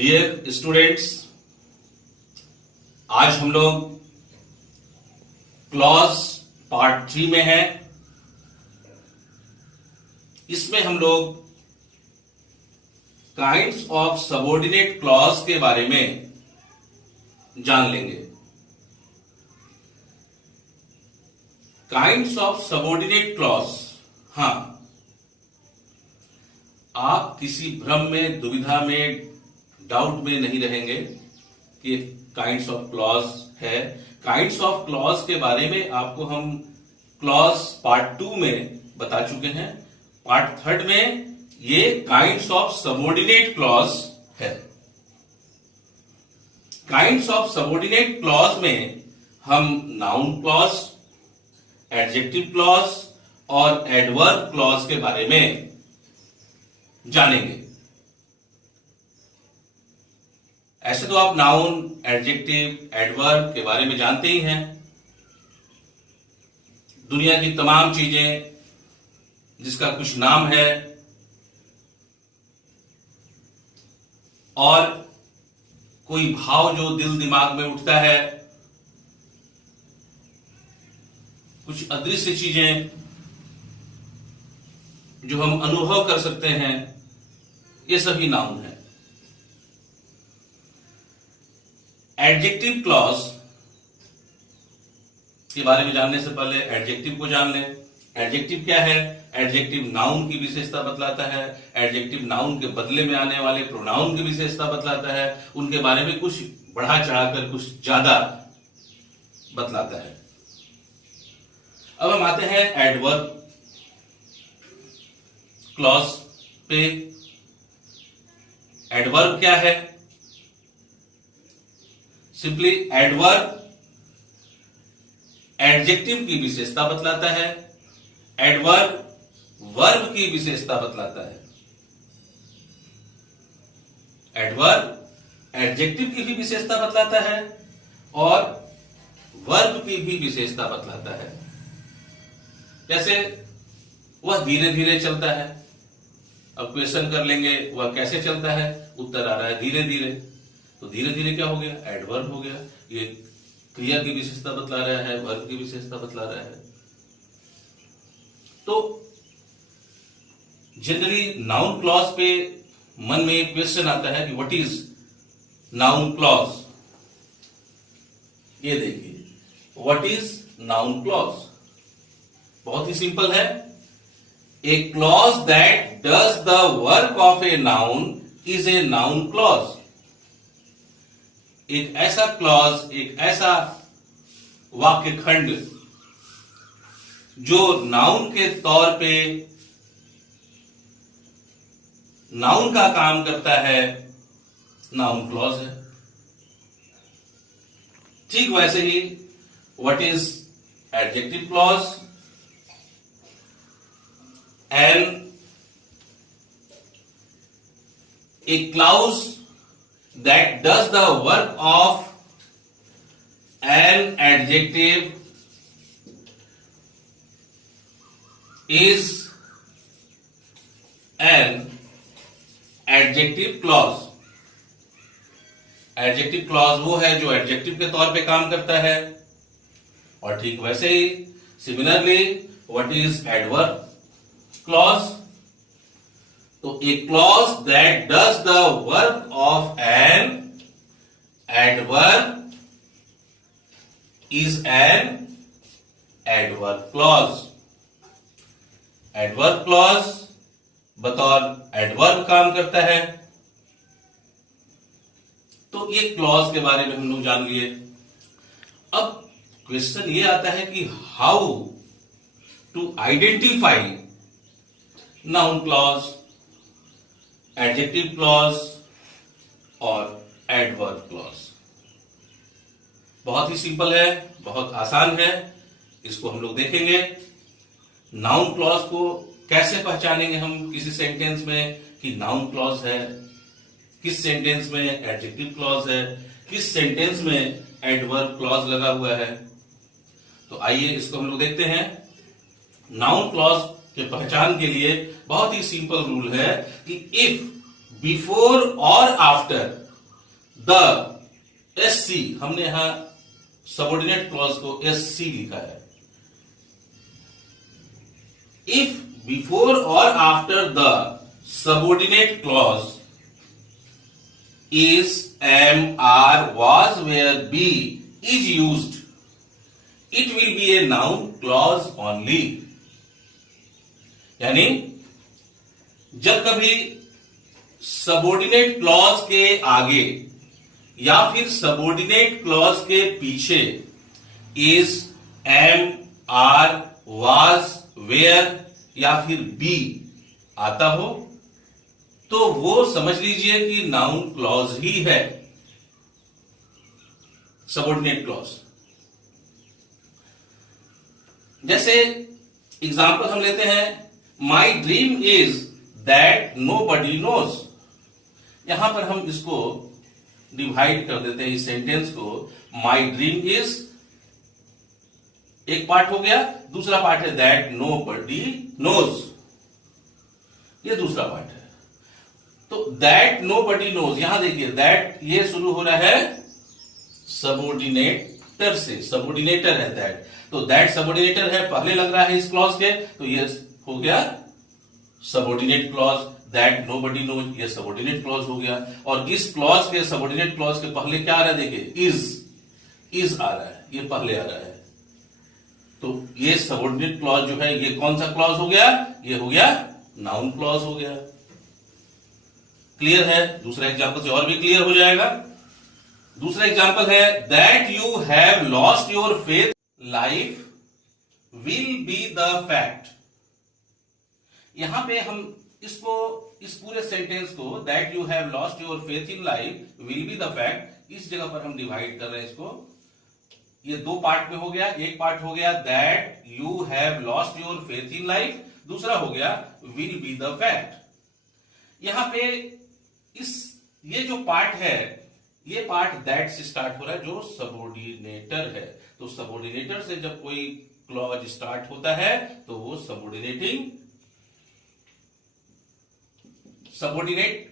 Dear students, आज हम लोग क्लॉज पार्ट 3 में हैं। इसमें हम लोग काइंड्स ऑफ सबऑर्डिनेट क्लॉज के बारे में जान लेंगे। काइंड्स ऑफ सबऑर्डिनेट क्लॉज, हां, आप किसी भ्रम में, दुविधा में, डाउट में नहीं रहेंगे कि काइंड्स ऑफ क्लॉज है। काइंड्स ऑफ क्लॉज के बारे में आपको हम क्लॉज पार्ट 2 में बता चुके हैं। पार्ट 3 में ये काइंड्स ऑफ सबऑर्डिनेट क्लॉज है। काइंड्स ऑफ सबऑर्डिनेट क्लॉज में हम नाउन क्लॉज, एडजेक्टिव क्लॉज और एडवर्ब क्लॉज के बारे में जानेंगे। ऐसे तो आप नाउन, एडजेक्टिव, एडवर्ब के बारे में जानते ही हैं। दुनिया की तमाम चीजें जिसका कुछ नाम है और कोई भाव जो दिल दिमाग में उठता है, कुछ अदृश्य चीजें जो हम अनुभव कर सकते हैं, ये सभी नाउन है। एडजेक्टिव क्लॉज के बारे में जानने से पहले एडजेक्टिव को जान लें। एडजेक्टिव क्या है? एडजेक्टिव नाउन की विशेषता बतलाता है। एडजेक्टिव नाउन के बदले में आने वाले प्रोनाउन की विशेषता बतलाता है। उनके बारे में कुछ बढ़ा चढ़ाकर कुछ ज्यादा बतलाता है। अब हम आते हैं एडवर्ब क्लॉज पे। एडवर्ब क्या है? सिंपली एडवर्ब एडजेक्टिव की विशेषता बतलाता है। एडवर्ब वर्ब की विशेषता बतलाता है। एडवर्ब एडजेक्टिव की भी विशेषता बतलाता है और वर्ब की भी विशेषता बतलाता है। जैसे वह धीरे धीरे चलता है। अब क्वेश्चन कर लेंगे, वह कैसे चलता है? उत्तर आ रहा है धीरे धीरे। तो धीरे धीरे क्या हो गया? एडवर्ब हो गया। ये क्रिया की विशेषता बतला रहा है, वर्ब की विशेषता बतला रहा है। तो जनरली नाउन क्लॉज पे मन में क्वेश्चन आता है कि व्हाट इज नाउन क्लॉज। ये देखिए, व्हाट इज नाउन क्लॉज? बहुत ही सिंपल है। ए clause that does the work of a noun is a noun clause. एक ऐसा क्लॉज, एक ऐसा वाक्य खंड जो नाउन के तौर पे नाउन का काम करता है, नाउन क्लॉज है। ठीक वैसे ही what is adjective clause? And a clause that does the work of an adjective is an adjective clause. Adjective clause वो है जो adjective के तौर पे काम करता है। और ठीक वैसे ही similarly what is adverb clause? तो a clause that does the work of an adverb is an adverb clause. Adverb clause बतौर adverb काम करता है। तो ये क्लॉज के बारे में हम लोग जान लिए। अब क्वेश्चन ये आता है कि how to identify noun clause, adjective clause और एडवर्ब क्लॉज। बहुत ही सिंपल है, बहुत आसान है। इसको हम लोग देखेंगे। नाउन क्लॉज को कैसे पहचानेंगे हम किसी सेंटेंस में कि नाउन क्लॉज है, किस सेंटेंस में एडजेक्टिव क्लॉज है, किस सेंटेंस में एडवर्ब क्लॉज लगा हुआ है। तो आइए इसको हम लोग देखते हैं। नाउन क्लॉज के पहचान के लिए बहुत ही सिंपल रूल है कि इफ बिफोर और आफ्टर द SC, हमने यहां सबऑर्डिनेट क्लॉज को SC लिखा है। इफ बिफोर और after the subordinate clause is, am, are, was, where, be is used, it will be a noun clause only। यानी जब कभी सबऑर्डिनेट क्लॉज के आगे या फिर सबऑर्डिनेट क्लॉज के पीछे is, am, are, was, where या फिर be आता हो तो वो समझ लीजिए कि नाउन क्लॉज ही है, सबऑर्डिनेट क्लॉज। जैसे एग्जांपल हम लेते हैं, my dream is that nobody knows. यहां पर हम इसको डिवाइड कर देते हैं, इस सेंटेंस को। माई ड्रीम इज एक पार्ट हो गया, दूसरा पार्ट है दैट नोबडी नोज, ये दूसरा पार्ट है। तो दैट नोबडी नोज, यहां देखिए दैट ये शुरू हो रहा है सबऑर्डिनेटर से, सबऑर्डिनेटर है दैट, तो दैट सबऑर्डिनेटर है, पहले लग रहा है इस क्लॉज के, तो ये हो गया subordinate clause. That nobody knows ये सबऑर्डिनेट क्लॉज हो गया। और इस क्लॉज के, सबऑर्डिनेट क्लॉज के पहले क्या आ रहा है, देखिए इज आ रहा है, ये पहले आ रहा है। तो ये सबऑर्डिनेट क्लॉज जो है ये कौन सा क्लॉज हो गया, ये हो गया नाउन क्लॉज हो गया। क्लियर है? दूसरा एग्जांपल से और भी क्लियर हो जाएगा। दूसरा एग्जांपल है, that you have lost your faith life will be the fact. यहां पे हम इसको, इस पूरे सेंटेंस को, that you have lost your faith in life will be the fact, इस जगह पर हम डिवाइड कर रहे हैं इसको। ये दो पार्ट में हो गया, एक पार्ट हो गया that you have lost your faith in life, दूसरा हो गया विल बी द फैक्ट। यहां पे ये जो पार्ट है, ये पार्ट दैट से स्टार्ट हो रहा है, जो सबऑर्डिनेटर है। तो सबऑर्डिनेटर से जब कोई क्लॉज स्टार्ट होता है तो वो सबऑर्डिनेट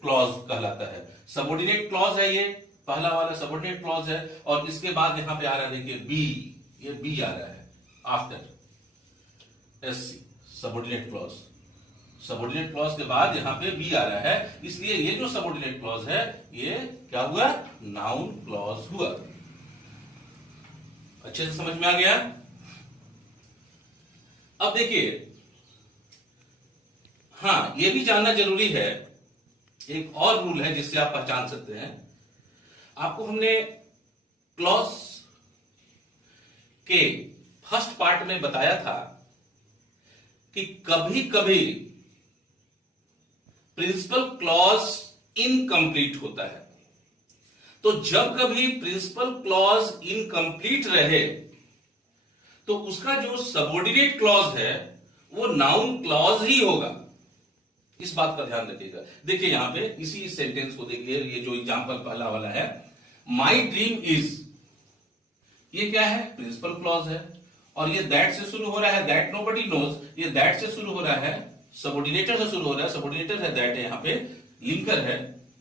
क्लॉज कहलाता है। सबऑर्डिनेट क्लॉज है, ये पहला वाला सबऑर्डिनेट क्लॉज है। और इसके बाद यहां पे आ रहा है, देखिए बी, ये बी आ रहा है after SC, subordinate clause. Subordinate clause के बाद यहां पे बी आ रहा है, इसलिए ये जो सबऑर्डिनेट क्लॉज है ये क्या हुआ, नाउन क्लॉज हुआ। अच्छे से समझ में आ गया? अब देखिए, हाँ ये भी जानना जरूरी है, एक और रूल है जिससे आप पहचान सकते हैं। आपको हमने क्लॉज के फर्स्ट पार्ट में बताया था कि कभी कभी प्रिंसिपल क्लॉज इनकम्प्लीट होता है। तो जब कभी प्रिंसिपल क्लॉज इनकम्प्लीट रहे तो उसका जो सबऑर्डिनेट क्लॉज है वो नाउन क्लॉज ही होगा। इस बात का ध्यान रखिएगा। देखिए यहां पे इसी सेंटेंस को देखिए, ये जो एग्जांपल पहला वाला है, माई ड्रीम इज, ये क्या है, प्रिंसिपल क्लॉज है। और ये दैट से शुरू हो रहा है, दैट नोबडी नोज, ये दैट से शुरू हो रहा है, सबऑर्डिनेटर से शुरू हो रहा है, सबऑर्डिनेटर है दैट है, यहां पे लिंकर है,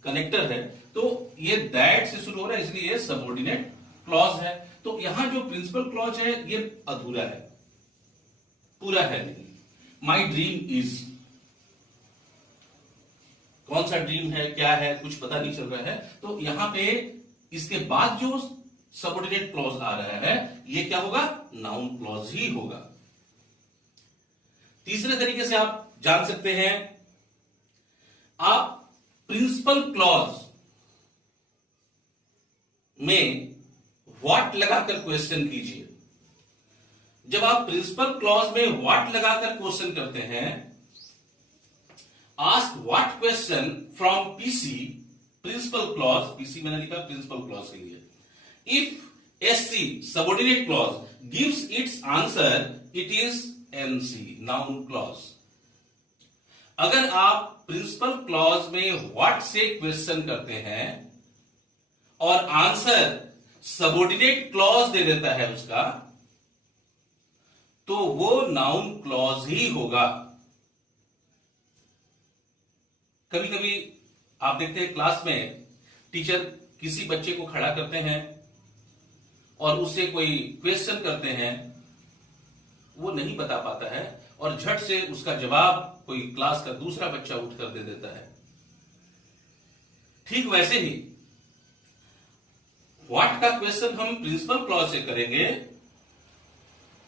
कनेक्टर है, तो ये दैट से शुरू हो रहा है, इसलिए ये सबऑर्डिनेट क्लॉज है। तो यहां जो प्रिंसिपल क्लॉज है ये अधूरा है, पूरा है नहीं। माई ड्रीम इज, कौन सा ड्रीम है, क्या है, कुछ पता नहीं चल रहा है। तो यहां पे इसके बाद जो सबऑर्डिनेट क्लॉज आ रहा है ये क्या होगा, नाउन क्लॉज ही होगा। तीसरे तरीके से आप जान सकते हैं, आप प्रिंसिपल क्लॉज में व्हाट लगाकर क्वेश्चन कीजिए। जब आप प्रिंसिपल क्लॉज में व्हाट लगाकर क्वेश्चन करते हैं, ask what question from PC, principal clause, PC मैंने लिखा प्रिंसिपल क्लॉज के लिए, if SC subordinate clause gives its answer, it is NC, noun clause. अगर आप प्रिंसिपल क्लॉज में व्हाट से क्वेश्चन करते हैं और आंसर सबऑर्डिनेट क्लॉज दे देता है उसका, तो वो नाउन क्लॉज ही होगा। कभी कभी आप देखते हैं क्लास में टीचर किसी बच्चे को खड़ा करते हैं और उससे कोई क्वेश्चन करते हैं, वो नहीं बता पाता है और झट से उसका जवाब कोई क्लास का दूसरा बच्चा उठकर दे देता है। ठीक वैसे ही व्हाट का क्वेश्चन हम प्रिंसिपल क्लॉज से करेंगे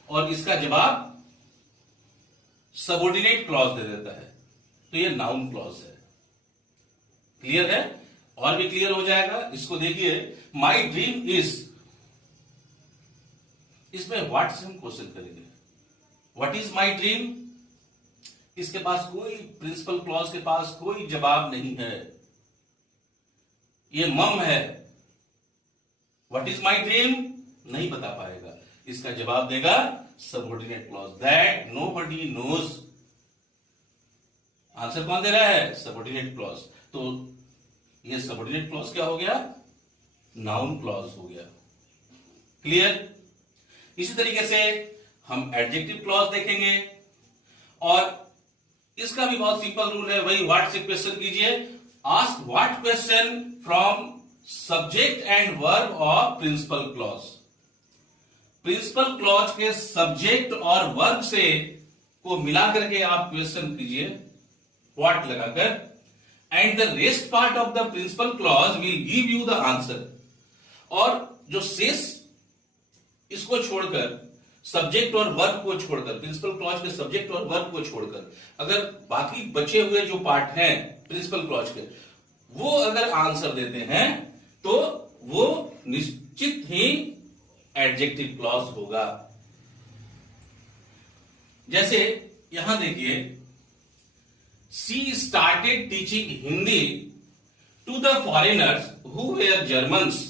और इसका जवाब सबऑर्डिनेट क्लॉज दे देता है, तो ये नाउन क्लॉज है। क्लियर है? और भी क्लियर हो जाएगा। इसको देखिए, माई ड्रीम इज, इसमें व्हाट से हम क्वेश्चन करेंगे। What is my dream? इसके पास कोई, प्रिंसिपल क्लॉज के पास कोई जवाब नहीं है। ये मम है। व्हाट इज माई ड्रीम नहीं बता पाएगा। इसका जवाब देगा subordinate clause, that nobody knows. Answer कौन दे रहा है? Subordinate clause. तो ये सबऑर्डिनेट क्लॉज क्या हो गया? नाउन क्लॉज हो गया। क्लियर? इसी तरीके से हम एडजेक्टिव क्लॉज देखेंगे और इसका भी बहुत सिंपल रूल है। वही व्हाट से क्वेश्चन कीजिए। Ask what question from subject and verb of principal clause. Principal clause के सब्जेक्ट और वर्ब से को मिलाकर के आप क्वेश्चन कीजिए व्हाट लगाकर, and the rest part of the principal clause will give you the answer. और जो शेष, इसको छोड़कर, सब्जेक्ट और वर्ब को छोड़कर, प्रिंसिपल क्लॉज के सब्जेक्ट और वर्ब को छोड़कर, अगर बाकी बचे हुए जो पार्ट हैं प्रिंसिपल क्लॉज के, वो अगर आंसर देते हैं तो वो निश्चित ही एडजेक्टिव क्लॉज होगा। जैसे यहां देखिए, she started teaching Hindi to the foreigners who were Germans.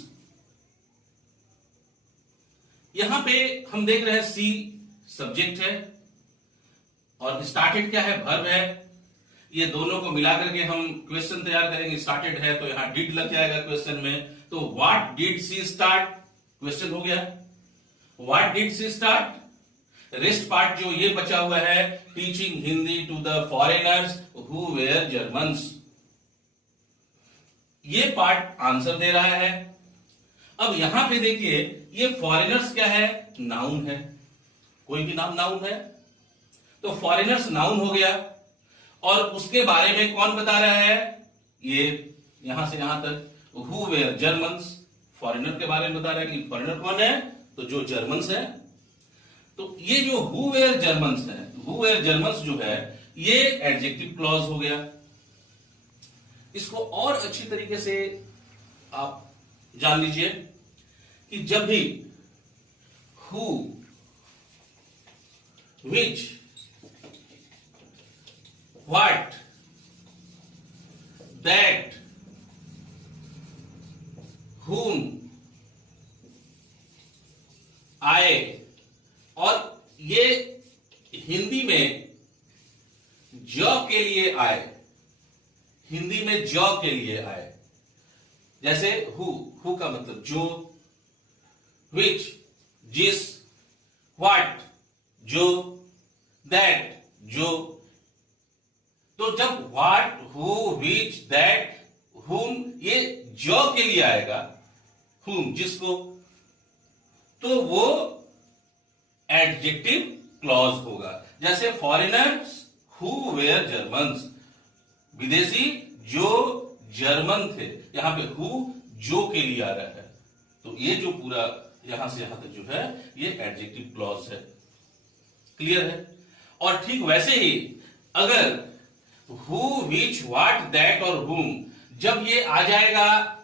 यहां पे हम देख रहे हैं सी सब्जेक्ट है और स्टार्टेड क्या है? वर्ब है। ये दोनों को मिलाकर के हम क्वेश्चन तैयार करेंगे। स्टार्टेड है तो यहां डिड लग जाएगा क्वेश्चन में। तो what did she start, question हो गया। What did she start? Rest part जो ये बचा हुआ है, teaching Hindi to the foreigners who were Germans, ये पार्ट आंसर दे रहा है। अब यहां पे देखिए, ये फॉरेनर्स क्या है? नाउन है। कोई भी नाम नाउन है, तो फॉरेनर्स नाउन हो गया। और उसके बारे में कौन बता रहा है? ये यहां से यहां तक हु वेयर जर्मन्स, फॉरेनर के बारे में बता रहा है कि फॉरेनर कौन है? तो जो जर्मन्स है। तो ये जो हु वेयर जर्मन्स है, हु वेयर जर्मन्स जो है, ये एडजेक्टिव क्लॉज हो गया। इसको और अच्छी तरीके से आप जान लीजिए कि जब भी who, which, what, that, whom, आए, और ये हिंदी में जॉ के लिए आए, हिंदी में जॉ के लिए आए। जैसे हु का मतलब जो, विच जिस, व्हाट जो, दैट जो। तो जब व्हाट, हु, विच, दैट, हुम ये जॉ के लिए आएगा, हुम जिसको, तो वो एडजेक्टिव क्लॉज होगा। जैसे फॉरेनर्स हु वेयर जर्मन्स, विदेशी जो जर्मन थे, यहां पे हु जो के लिए आ रहा है। तो ये जो पूरा यहां से यहां तक जो है, ये एडजेक्टिव क्लॉज है। क्लियर है? और ठीक वैसे ही अगर हु, विच, व्हाट, दैट और हुम, जब ये आ जाएगा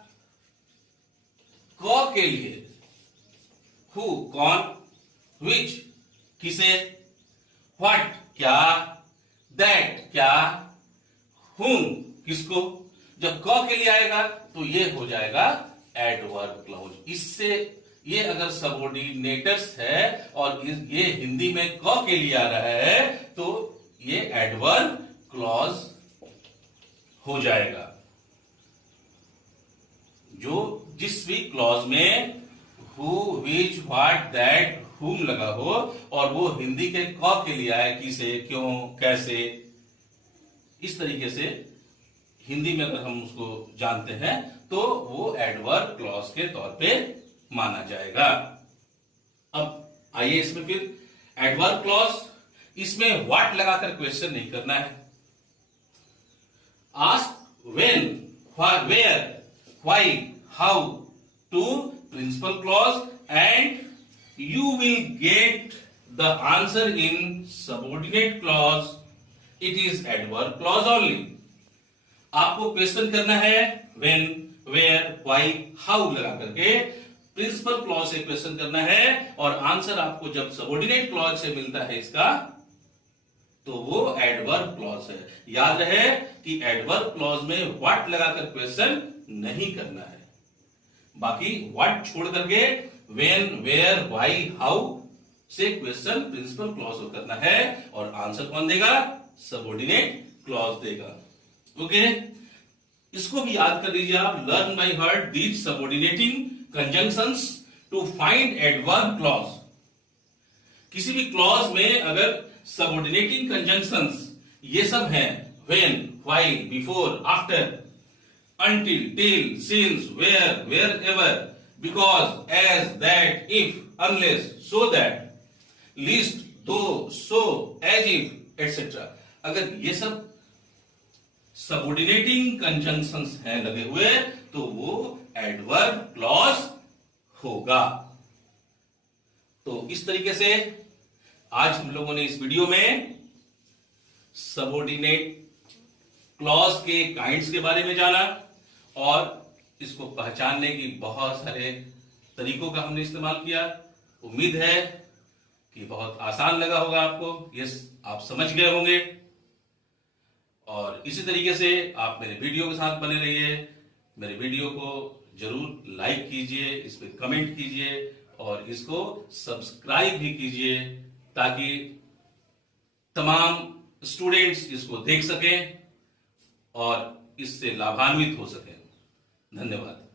क के लिए, हु कौन, विच किसे, व्हाट क्या, दैट क्या, हुम किसको, जब क के लिए आएगा तो ये हो जाएगा एडवर्ब क्लॉज। इससे ये अगर सबऑर्डिनेटर्स है और ये हिंदी में क के लिए आ रहा है तो ये एडवर्ब क्लॉज हो जाएगा। जो जिस भी क्लॉज में हु, विच, व्हाट, दैट, हुम लगा हो और वो हिंदी के क के लिए आए, किसे, क्यों, कैसे, इस तरीके से हिंदी में अगर हम उसको जानते हैं तो वो एडवर्ब क्लॉज के तौर पे माना जाएगा। अब आइए इसमें फिर एडवर्ब क्लॉज, इसमें व्हाट लगाकर क्वेश्चन नहीं करना है। Ask when, where, why, how to principal clause and you will get the answer in subordinate clause. It is adverb clause only. आपको क्वेश्चन करना है when, where, why, how लगा करके प्रिंसिपल क्लॉज से क्वेश्चन करना है, और आंसर आपको जब सबऑर्डिनेट क्लॉज से मिलता है इसका, तो वो एडवर्ब क्लॉज है। याद रहे कि एडवर्ब क्लॉज में व्हाट लगाकर क्वेश्चन नहीं करना है, बाकी व्हाट छोड़ करके when, where, why, how से क्वेश्चन प्रिंसिपल क्लॉज को करना है, और आंसर कौन देगा? सबऑर्डिनेट क्लॉज देगा। ओके, इसको भी याद कर लीजिए आप। Learn by heart these subordinating conjunctions to find adverb clause. किसी भी क्लॉज में अगर सबऑर्डिनेटिंग कंजंक्शंस ये सब हैं, when, why, before, after, until, till, since, where, wherever, because, as, that, if, unless, so that, least, though, so, as if, etc. अगर ये सब सबऑर्डिनेटिंग कंजंक्शंस हैं लगे हुए, तो वो एडवर्ब क्लॉज होगा। तो इस तरीके से आज हम लोगों ने इस वीडियो में सबऑर्डिनेट क्लॉज के काइंड्स के बारे में जाना, और इसको पहचानने की बहुत सारे तरीकों का हमने इस्तेमाल किया। उम्मीद है कि बहुत आसान लगा होगा आपको, यस, आप समझ गए होंगे। और इसी तरीके से आप मेरे वीडियो के साथ बने रहिए। मेरे वीडियो को जरूर लाइक कीजिए, इस पर कमेंट कीजिए, और इसको सब्सक्राइब भी कीजिए, ताकि तमाम स्टूडेंट्स इसको देख सकें और इससे लाभान्वित हो सकें। धन्यवाद।